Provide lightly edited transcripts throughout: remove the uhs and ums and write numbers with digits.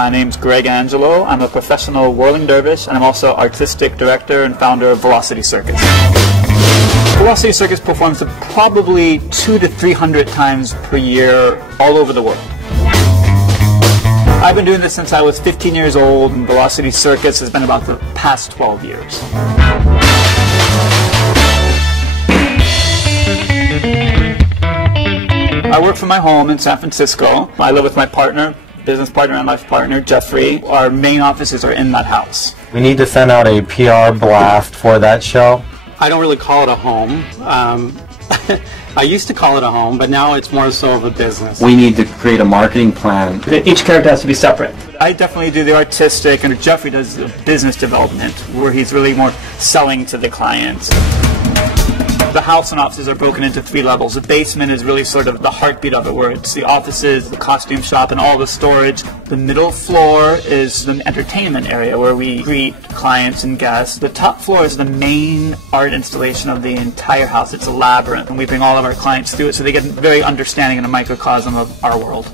My name's Gregangelo. I'm a professional whirling dervish, and I'm also artistic director and founder of Velocity Circus. Velocity Circus performs probably 200 to 300 times per year all over the world. I've been doing this since I was 15 years old, and Velocity Circus has been about the past 12 years. I work from my home in San Francisco. I live with my partner, business partner and life partner, Jeffrey. Our main offices are in that house. We need to send out a PR blast for that show. I don't really call it a home. I used to call it a home, but now it's more so of a business. We need to create a marketing plan. Each character has to be separate. I definitely do the artistic, and Jeffrey does the business development, where he's really more selling to the clients. The house and offices are broken into 3 levels. The basement is really sort of the heartbeat of it, where it's the offices, the costume shop, and all the storage. The middle floor is the entertainment area, where we greet clients and guests. The top floor is the main art installation of the entire house. It's a labyrinth, and we bring all of our clients through it so they get very understanding and a microcosm of our world.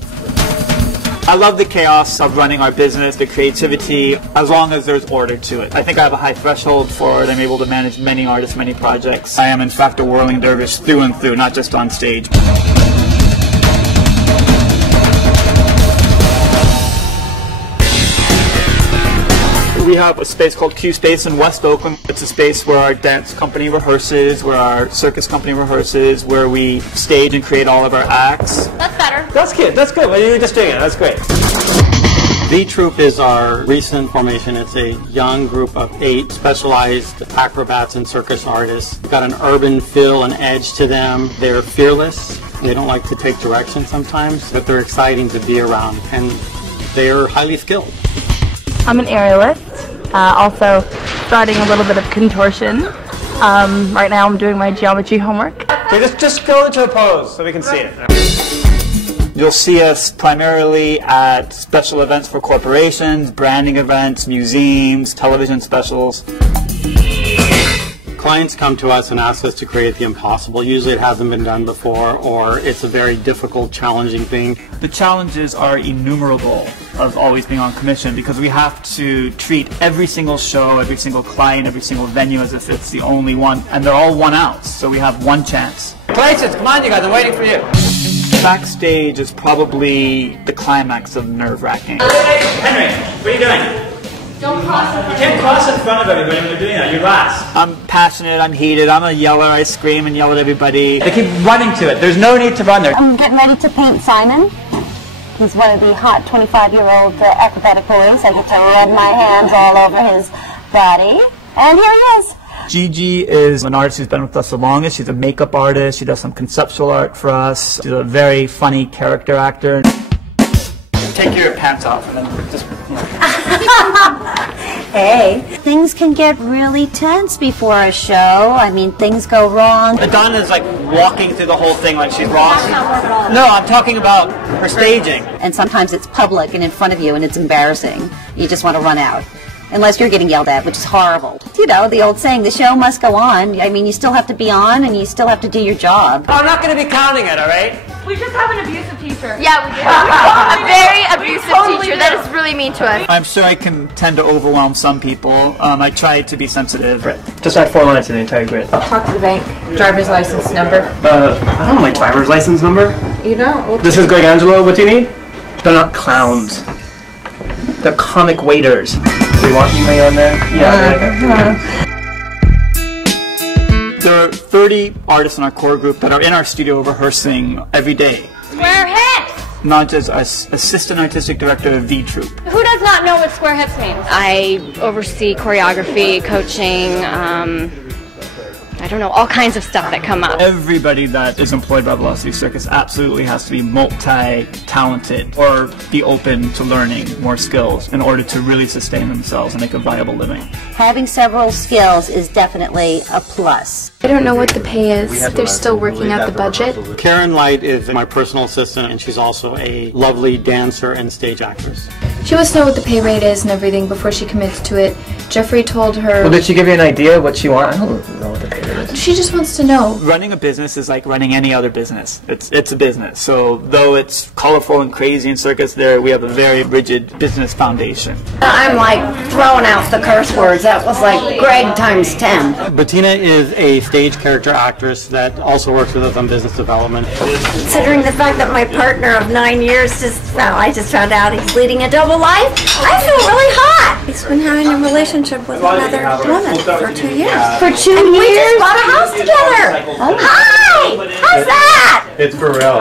I love the chaos of running our business, the creativity, as long as there's order to it. I think I have a high threshold for it. I'm able to manage many artists, many projects. I am, in fact, a whirling dervish through and through, not just on stage. We have a space called Q Space in West Oakland. It's a space where our dance company rehearses, where our circus company rehearses, where we stage and create all of our acts. That's better. That's good. That's good. Well, you're just doing it. That's great. The Troupe is our recent formation. It's a young group of 8 specialized acrobats and circus artists. They've got an urban feel and edge to them. They're fearless. They don't like to take direction sometimes, but they're exciting to be around, and they're highly skilled. I'm an aerialist, also starting a little bit of contortion. Right now I'm doing my geometry homework. Okay, just go into a pose so we can see it. You'll see us primarily at special events for corporations, branding events, museums, television specials. Clients come to us and ask us to create the impossible. Usually it hasn't been done before, or it's a very difficult, challenging thing. The challenges are innumerable of always being on commission, because we have to treat every single show, every single client, every single venue as if it's the only one, and they're all 1 ounce, so we have 1 chance. Places, come on you guys, I'm waiting for you. Backstage is probably the climax of nerve-wracking. Henry, what are you doing? Don't cross in front of You can't cross in front of everybody when they're doing that. You're last. I'm passionate, I'm heated, I'm a yeller, I scream and yell at everybody. They keep running to it. There's no need to run there. I'm getting ready to paint Simon. He's one of the hot 25-year-old acrobatic boys. I get to rub my hands all over his body. And here he is. Gigi is an artist who's been with us the longest. She's a makeup artist. She does some conceptual art for us. She's a very funny character actor. Take your pants off and then just... Hey, things can get really tense before a show. I mean, things go wrong. Donna's like walking through the whole thing like she's lost. No, I'm talking about her staging. And sometimes it's public and in front of you and it's embarrassing. You just want to run out. Unless you're getting yelled at, which is horrible. You know, the old saying, the show must go on. I mean, you still have to be on and you still have to do your job. I'm not going to be counting it, all right? We just have an abusive teacher. Yeah, we do. A very abusive teacher that is really mean to us. I'm sure I can tend to overwhelm some people. I try to be sensitive. Just add 4 lines to the entire grid. Talk to the bank. Driver's license number. I don't know my driver's license number. You don't? This is Gregangelo. What do you need? They're not clowns. They're comic waiters. Do you want email on there? Yeah. There are 30 artists in our core group that are in our studio rehearsing every day. Square hips! Not just as assistant artistic director of The Troupe. Who does not know what square hips means? I oversee choreography, coaching, I don't know, all kinds of stuff that come up. Everybody that is employed by Velocity Circus absolutely has to be multi-talented or be open to learning more skills in order to really sustain themselves and make a viable living. Having several skills is definitely a plus. I don't know what the pay is. They're still working out the budget. Karen Light is my personal assistant, and she's also a lovely dancer and stage actress. She wants to know what the pay rate is and everything before she commits to it. Jeffrey told her... Well, did she give you an idea of what she wants? I don't know what the pay rate is. She just wants to know. Running a business is like running any other business. It's a business. So though it's colorful and crazy in Circus, we have a very rigid business foundation. I'm like throwing out the curse words. That was like Greg times 10. Bettina is a stage character actress that also works with us on business development. Considering the fact that my partner of 9 years I just found out he's leading a double life, I feel really hot. He's been having a relationship with another woman for 2 years. For 2 years? We just bought a house together. Hi! How's that? It's for real.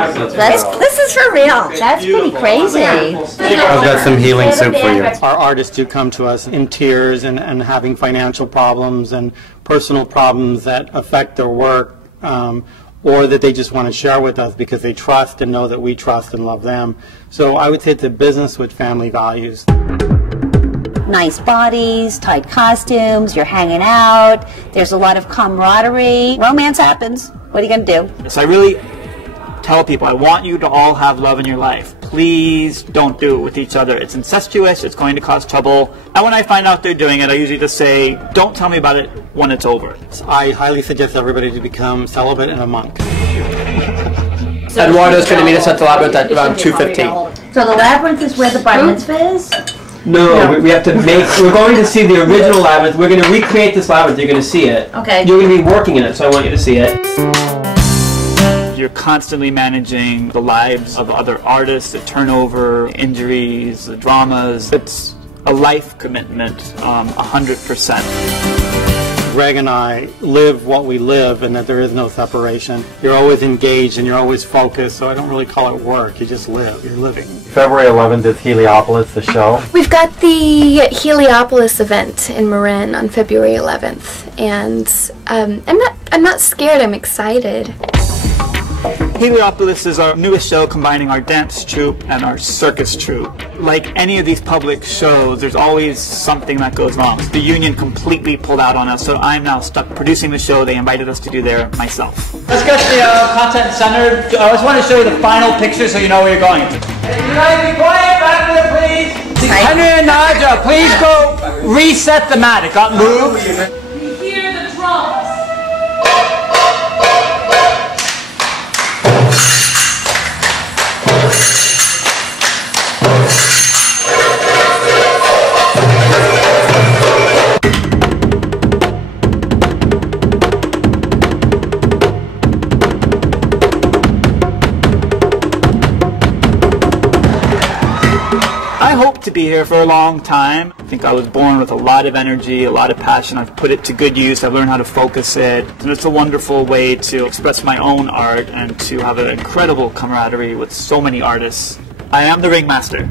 This is for real. That's pretty crazy. I've got some healing soup for you. Our artists do come to us in tears and having financial problems and personal problems that affect their work, or that they just want to share with us because they trust and know that we trust and love them. So I would say it's a business with family values. Nice bodies, tight costumes, you're hanging out, there's a lot of camaraderie. Romance happens. What are you going to do? So I really tell people, I want you to all have love in your life. Please don't do it with each other. It's incestuous, it's going to cause trouble. And when I find out they're doing it, I usually just say, don't tell me about it when it's over. I highly suggest everybody to become celibate and a monk. Eduardo's going to meet us at the labyrinth at around 2:15. So the labyrinth is where the bar mitzvah is? No, we have to we're going to see the original labyrinth. We're going to recreate this labyrinth. You're going to see it. Okay. You're going to be working in it, so I want you to see it. You're constantly managing the lives of other artists, the turnover, injuries, the dramas. It's a life commitment, 100%. Greg and I live what we live, and that there is no separation. You're always engaged and you're always focused, so I don't really call it work. You just live. You're living. February 11th is Heliopolis, the show. We've got the Heliopolis event in Marin on February 11th, and I'm not scared. I'm excited. Heliopolis is our newest show combining our dance troupe and our circus troupe. Like any of these public shows, there's always something that goes wrong. The union completely pulled out on us, so I'm now stuck producing the show they invited us to do there myself. Let's get the content centered. I just want to show you the final picture so you know where you're going. Hey, you guys be quiet back there, please. Henry and Naja, please go reset the mat. It got moved. We hear the drums. I hope to be here for a long time. I think I was born with a lot of energy, a lot of passion. I've put it to good use. I've learned how to focus it. And it's a wonderful way to express my own art and to have an incredible camaraderie with so many artists. I am the ringmaster.